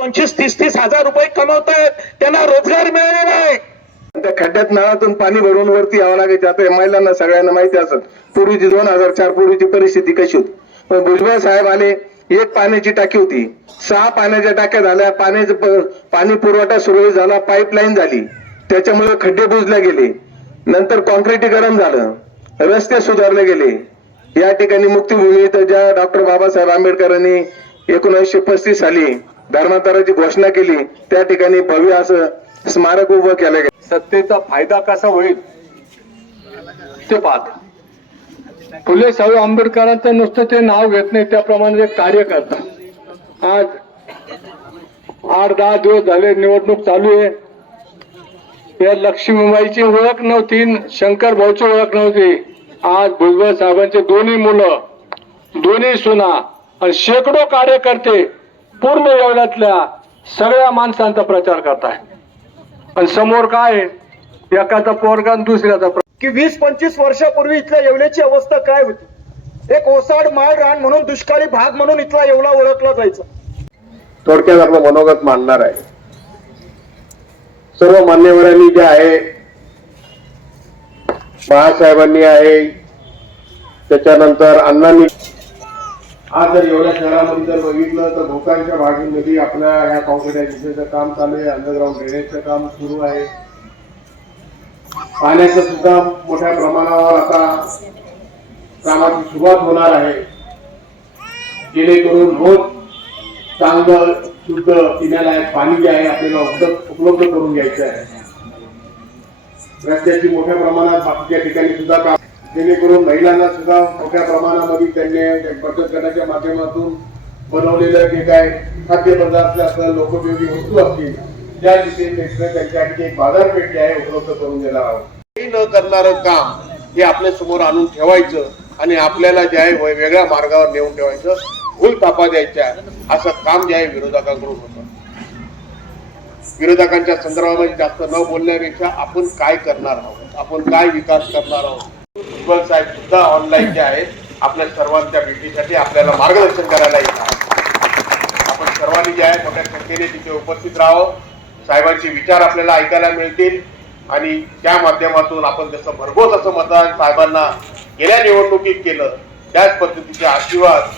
पंचवीस तीस तीस हजार रुपये कमवतायत त्यांना रोजगार मिळालेला आहे. त्या खड्ड्यात नळातून पाणी भरून वरती यावं लागायचं. आता एम महिलांना सगळ्यांना माहिती असत पूर्वीची दोन हजार चार पूर्वीची परिस्थिती कशी होती? पण भुजबळ साहेब आले एक पाण्याची टाकी होती. सहा पाण्याच्या टाक्या झाल्या पाण्याचं पाणी पुरवठा सुरळीत झाला पाईपलाईन झाली. त्याच्यामुळे खड्डे बुजले गेले. नंतर कॉन्क्रिटीकरण झालं. रस्ते सुधारले गेले. या ठिकाणी मुक्तीभूमी इथं ज्या डॉक्टर बाबासाहेब आंबेडकरांनी एकोणीसशे पस्तीस साली धर्मांतराची घोषणा केली त्या ठिकाणी भव्य असं स्मारक उभं केलं गेलं. सत्तेचा फायदा कसा होईल? ते पाहत फुले साहेब आंबेडकरांचं नुसतं ते नाव घेत नाही त्याप्रमाणे ते कार्य करतात. आज आठ दहा दिवस झाले निवडणूक चालू आहे. या लक्ष्मीबाईची ओळख नव्हती शंकर भाऊची ओळख नव्हती. आज भुजबळ साहेबांचे दोन्ही मुलं दोन्ही सुना आणि शेकडो कार्यकर्ते पूर्ण एवढ्यातल्या सगळ्या माणसांचा प्रचार करताय. आणि समोर काय आहे? एकाचा पोरगा आणि दुसऱ्याचा की वीस पंचवीस वर्षापूर्वी इथल्या येवल्याची अवस्था काय होती? एक ओसाड माळ रान म्हणून दुष्काळी भाग म्हणून इथला येवला ओळखला जायचा. थोडक्यात आपलं मनोगत मांडणार आहे. सर्व मान्यवरांनी जे आहे बाळासाहेबांनी आहे त्याच्यानंतर अण्णांनी आज जर एवढ्या शहरामध्ये जर बघितलं तर बहुतांश भागांमध्ये आपल्या ह्या कॉन्क्रिटायझेशनचं काम चालू आहे. अंडरग्राऊंड ड्रेनेजचं काम सुरू आहे. पाण्याचं सुद्धा मोठ्या प्रमाणावर आता कामाची सुरुवात होणार आहे. जेणेकरून रोज चांगलं शुद्ध पिण्यालायक पाणी जे आहे आपल्याला उपलब्ध उपलब्ध करून घ्यायचं आहे. रस्त्याची मोठ्या प्रमाणात बाकीच्या ठिकाणी सुद्धा काम जेणेकरून महिलांना सुद्धा मोठ्या प्रमाणामध्ये त्यांनी बचत गटाच्या माध्यमातून बनवलेलं जे काय खाद्यपदार्थ असतात लोकोपयोगी वस्तू असतील त्या तिथे त्यांचं त्यांच्यासाठी एक बाजारपेठ जी आहे उपलब्ध करून देणार आहोत. न करणारं काम हे आपल्यासमोर आणून ठेवायचं आणि आपल्याला जे आहे वेगळ्या मार्गावर नेऊन ठेवायचं भूल तापा द्यायच्या असं काम जे आहे विरोधकांकडून होतं. विरोधकांच्या संदर्भामध्ये जास्त न बोलण्यापेक्षा आपण काय करणार आहोत? आपण काय विकास करणार आहोत? प्रिन्सिपल साहेब सुद्धा ऑनलाईन जे आहेत आपल्या सर्वांच्या भेटीसाठी आपल्याला मार्गदर्शन करायला येत आपण सर्वांनी जे आहे मोठ्या संख्येने तिथे उपस्थित राहावं. साहेबांचे विचार आपल्याला ऐकायला मिळतील. आणि त्या माध्यमातून आपण जसं भरघोस असं मतदान साहेबांना गेल्या निवडणुकीत केलं त्याच पद्धतीचे आशीर्वाद